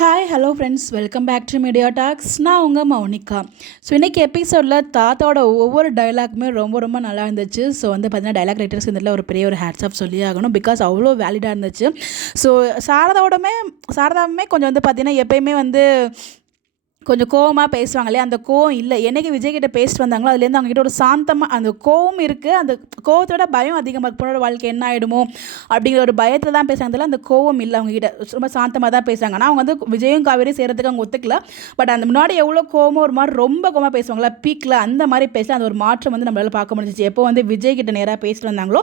Hi hello friends, welcome back to media talks. நான் உங்கள் Mounika. So இன்றைக்கி எபிசோடில் தாத்தாவோட ஒவ்வொரு டைலாக்குமே ரொம்ப ரொம்ப நல்லா இருந்துச்சு. ஸோ பார்த்தீங்கன்னா டைலாக் ரைட்டர்ஸ் இதில் ஒரு பெரிய ஒரு ஹேட்ஸ் ஆஃப் சொல்லி ஆகணும். பிகாஸ் அவ்வளோ வேலிடாக இருந்துச்சு. ஸோ சாரதாவுமே கொஞ்சம் பார்த்தீங்கன்னா எப்பயுமே கொஞ்சம் கோவமாக பேசுவாங்களே, அந்த கோவம் இல்லை. என்றைக்கு விஜய்கிட்ட பேசிட்டு வந்தாங்களோ அதுலேருந்து அவங்ககிட்ட ஒரு சாந்தமாக அந்த கோவம் இருக்குது. அந்த கோவத்தோட பயம் அதிகமாக இருக்குது. பொண்ணோட வாழ்க்கை என்ன ஆகிடுமோ அப்படிங்கிற ஒரு பயத்தில் தான் பேசுகிறாங்க. அந்த கோவம் இல்லை அவங்ககிட்ட. ரொம்ப சாந்தமாக தான் பேசுகிறாங்க. ஆனால் அவங்க விஜயும் காவேரியும் செய்கிறதுக்கு அவங்க ஒத்துக்கல. பட் அந்த முன்னாடி எவ்வளோ கோவமோ ஒரு மாதிரி ரொம்ப கோவமாக பேசுவாங்களா, பீக்கில் அந்த மாதிரி பேசல. அந்த ஒரு மாற்றம் நம்மளால் பார்க்க முடிஞ்சிச்சு. எப்போ விஜய் கிட்ட நேராக பேசிட்டு வந்தாங்களோ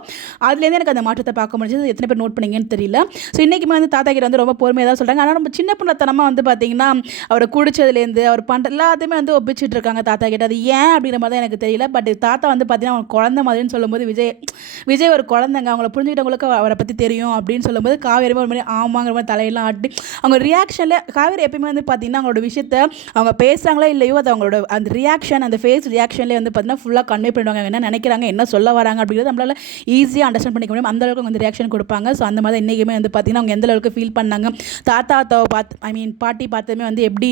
அதுலேருந்து எனக்கு அந்த மாற்றத்தை பார்க்க முடிஞ்சது. எத்தனை பேர் நோட் பண்ணிங்கன்னு தெரியல. ஸோ இன்றைக்குமே தாத்தா கிட்ட ரொம்ப பொறுமையாக தான் சொல்கிறாங்க. ஆனால் ரொம்ப சின்ன பிள்ளைத்தனமாக பார்த்தீங்கன்னா அவரை குடிச்சதுலேருந்து அவர் பண்ணுற எல்லாத்தையுமே ஒப்பிச்சுட்டு இருக்காங்க தாத்தா கிட்ட. அது ஏன் அப்படிங்கிற மாதிரி தான் எனக்கு தெரியல. பட் தாத்தா பார்த்தீங்கன்னா அவங்க குழந்தை மாதிரின்னு சொல்லும்போது விஜய் ஒரு குழந்தைங்க, அவங்கள புரிஞ்சுக்கிட்டவங்களுக்கு அவரை பற்றி தெரியும் அப்படின்னு சொல்லும்போது காவேரி ஒரு மாதிரி ஆமாங்கிற மாதிரி தலையெல்லாம் ஆட்டி அவங்க ரியாக்ஷனில் காவேரி எப்பயுமே பார்த்தீங்கன்னா அவங்களோட விஷயத்தை அவங்க பேசுகிறாங்களோ இல்லையோ அது அவங்களோட அந்த ரியாக்ஷன், அந்த ஃபேஸ் ரியாக்ஷன்லேயே பார்த்தீங்கன்னா ஃபுல்லாக கன்வே பண்ணிடுவாங்க. என்ன நினைக்கிறாங்க, என்ன சொல்ல வராங்க அப்படிங்கிறது நம்மளால் ஈஸியாக அண்டர்ஸ்டாண்ட் பண்ணிக்க முடியும். அந்தளவுக்கு ரியாக்ஷன் கொடுப்பாங்க. ஸோ அந்த மாதிரி இன்றைக்குமே பார்த்தீங்கன்னா அவங்க எந்த அளவுக்கு ஃபீல் பண்ணாங்க, தாத்தாவை பார்த்து பாட்டி பார்த்ததுமே எப்படி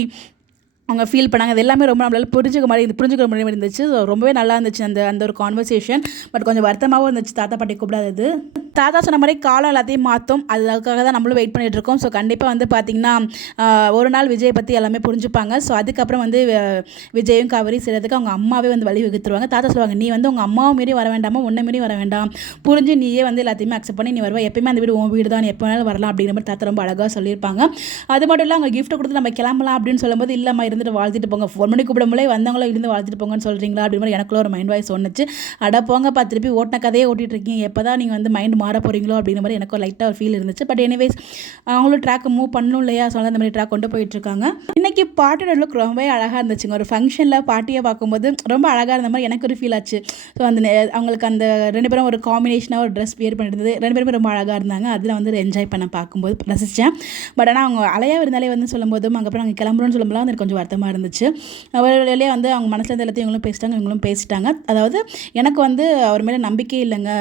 அவங்க ஃபீல் பண்ணாங்க, அது எல்லாமே ரொம்ப நம்மளால் புரிஞ்சுக்கிற மாதிரி இருந்துச்சு. ஸோ ரொம்பவே நல்லா இருந்துச்சு அந்த ஒரு கான்வர்சேஷன். பட் கொஞ்சம் வருத்தமாகவும் இருந்துச்சு தாத்தா பாட்டி கூப்பிடாதது. தாத்தா சொன்ன மாதிரி காலம் எல்லாத்தையும் மாற்றும், அதுக்காக தான் நம்மளும் வெயிட் பண்ணிகிட்டு இருக்கோம். ஸோ கண்டிப்பாக பார்த்தீங்கன்னா ஒரு நாள் விஜய் பற்றி எல்லாமே புரிஞ்சுப்பாங்க. ஸோ அதுக்கப்புறம் விஜயும் காவேரி செய்கிறதுக்கு அவங்க அம்மாவே வழி வகுத்துருவாங்க. தாத்தா சொல்லுவாங்க, நீ உங்கள் அம்மாவை மீறி வர வேண்டாமா, உன்னை மீறி வர வேண்டாம், புரிஞ்சு நீயே எல்லாத்தையுமே அக்செப்ட் பண்ணி நீ வருவா, எப்பயுமே அந்த வீடு உன் வீடு தான், எப்போ வேணாலும் வரலாம் அப்படிங்கிற மாதிரி தாத்தா ரொம்ப அழகாக சொல்லியிருப்பாங்க. அது மட்டும் இல்லை அவங்க கிஃப்ட்டை கொடுத்து நம்ம கிளம்பலாம் அப்படின்னு சொல்லும்போது இல்லைம்மா இருந்துட்டு வாழ்த்துட்டு போங்க, 4 மணிக்கு கூப்பிடும்போது வந்தவங்களே இருந்து வாழ்த்துட்டு போங்கன்னு சொல்கிறீங்களா அப்படி மாதிரி எனக்குள்ள ஒரு மைண்ட் வாய்ஸ் ஒன்றுச்சு. அட போங்கப்பா, திருப்பி ஓட்டின கதையே ஓட்டிகிட்டு இருக்கீங்க, எப்போ தான் நீங்கள் மைண்ட் மாற போகிறீங்களோ அப்படிங்கிற மாதிரி எனக்கு ஒரு லைட்டாக ஒரு ஃபீல் இருந்துச்சு. பட் எனிவேஸ் அவங்களும் ட்ராக் மூவ் பண்ணணும் இல்லையா, சொல்ல அந்த மாதிரி ட்ராக் கொண்டு போயிட்டுருக்காங்க. இன்றைக்கி பாட்டியோட லுக் ரொம்பவே அழகாக இருந்துச்சுங்க. ஒரு ஃபங்க்ஷனில் பாட்டியை பார்க்கும்போது ரொம்ப அழகாக இருந்த மாதிரி எனக்கு ஒரு ஃபீல் ஆச்சு. ஸோ அவங்களுக்கு அந்த 2 பேரும் ஒரு காம்பினேஷனாக ஒரு ட்ரெஸ் வேர் பண்ணியிருந்தது. 2 பேருமே ரொம்ப அழகாக இருந்தாங்க. அதில் என்ஜாய் பண்ண பார்க்கும்போது ரசித்தேன். பட் ஆனால் அவங்க அலையாக இருந்தாலே சொல்லும்போதும் அப்புறம் நாங்கள் கிளம்புறோன்னு சொல்லும்போது எனக்கு கொஞ்சம் வருத்தமாக இருந்துச்சு. அவர்களே அவங்க மனசில் எல்லாத்தையும் இவங்களும் பேசிட்டாங்க. அதாவது எனக்கு அவர் மேலே நம்பிக்கை இல்லைங்க,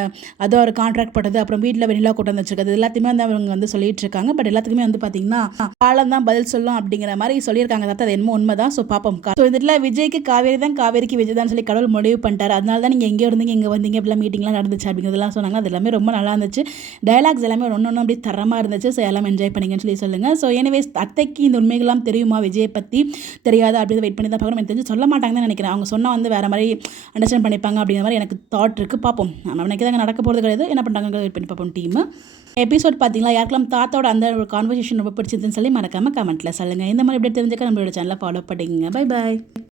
அது ஒரு கான்ட்ராக்ட் போட்டது, அப்புறம் வீட்டில் வெண்ணிலா கூட்டம் வச்சிருக்கிறது எல்லாத்தையுமே அவங்க சொல்லிட்டு இருக்காங்க. பட் எல்லாத்துக்குமே பார்த்தீங்கன்னா காலம் தான் பதில் சொல்லும் அப்படிங்கிற மாதிரி சொல்லியிருக்காங்க. அது என்னமோ உண்மை தான். ஸோ பார்ப்போம். ஸோ இதில் விஜய்க்கு காவேரி தான், காவேரிக்கு விஜய் தான் சொல்லி கடவுள் முடிவு பண்ணிட்டார். அதனால தான் நீங்கள் எங்கே இருந்தீங்க, எங்கே வந்தீங்க, இப்படிலாம் மீட்டிங்லாம் நடந்துச்சு அப்படிங்கிறதெல்லாம் சொன்னாங்க. அது எல்லாமே ரொம்ப நல்லா இருந்துச்சு. டைலாக்ஸ் எல்லாமே ஒன்று அப்படி தரமாக இருந்துச்சு. ஸோ எல்லாம் என்ஜாய் பண்ணிங்கன்னு சொல்லி சொல்லுங்கள். ஸோ எனிவேஸ் அத்தைக்கு இந்த உண்மைகள்லாம் தெரியுமா விஜயை பற்றி, தெரியாது அப்படின்னு வெயிட் பண்ணி தான் பார்க்கணும். எனக்கு தெரிஞ்சு சொல்ல மாட்டாங்கன்னு நினைக்கிறேன். அவங்க சொன்னால் வேறு மாதிரி அண்டர்ஸ்டாண்ட் பண்ணிப்பாங்க அப்படிங்கிற மாதிரி எனக்கு தாட் இருக்குது. பார்ப்போம். நம்ம நினைக்கிறதாங்க நடக்க போகிறது கிடையாது. என்ன பண்ணுறாங்க வெயிட் பண்ணி பார்ப்போம். டீம் எபிசோட் பார்த்தீங்களா, யாருக்கெல்லாம் தாத்தாவோட அந்த ஒரு கான்வர்சேஷன் ரொம்ப பிடிச்சதுன்னு சொல்லி மறக்காமல் கமெண்ட்டில் சொல்லுங்கள். இந்த மாதிரி எப்படி தெரிஞ்சுக்க நம்மளோட சேனலை ஃபாலோ பண்ணிங்க. Bye bye.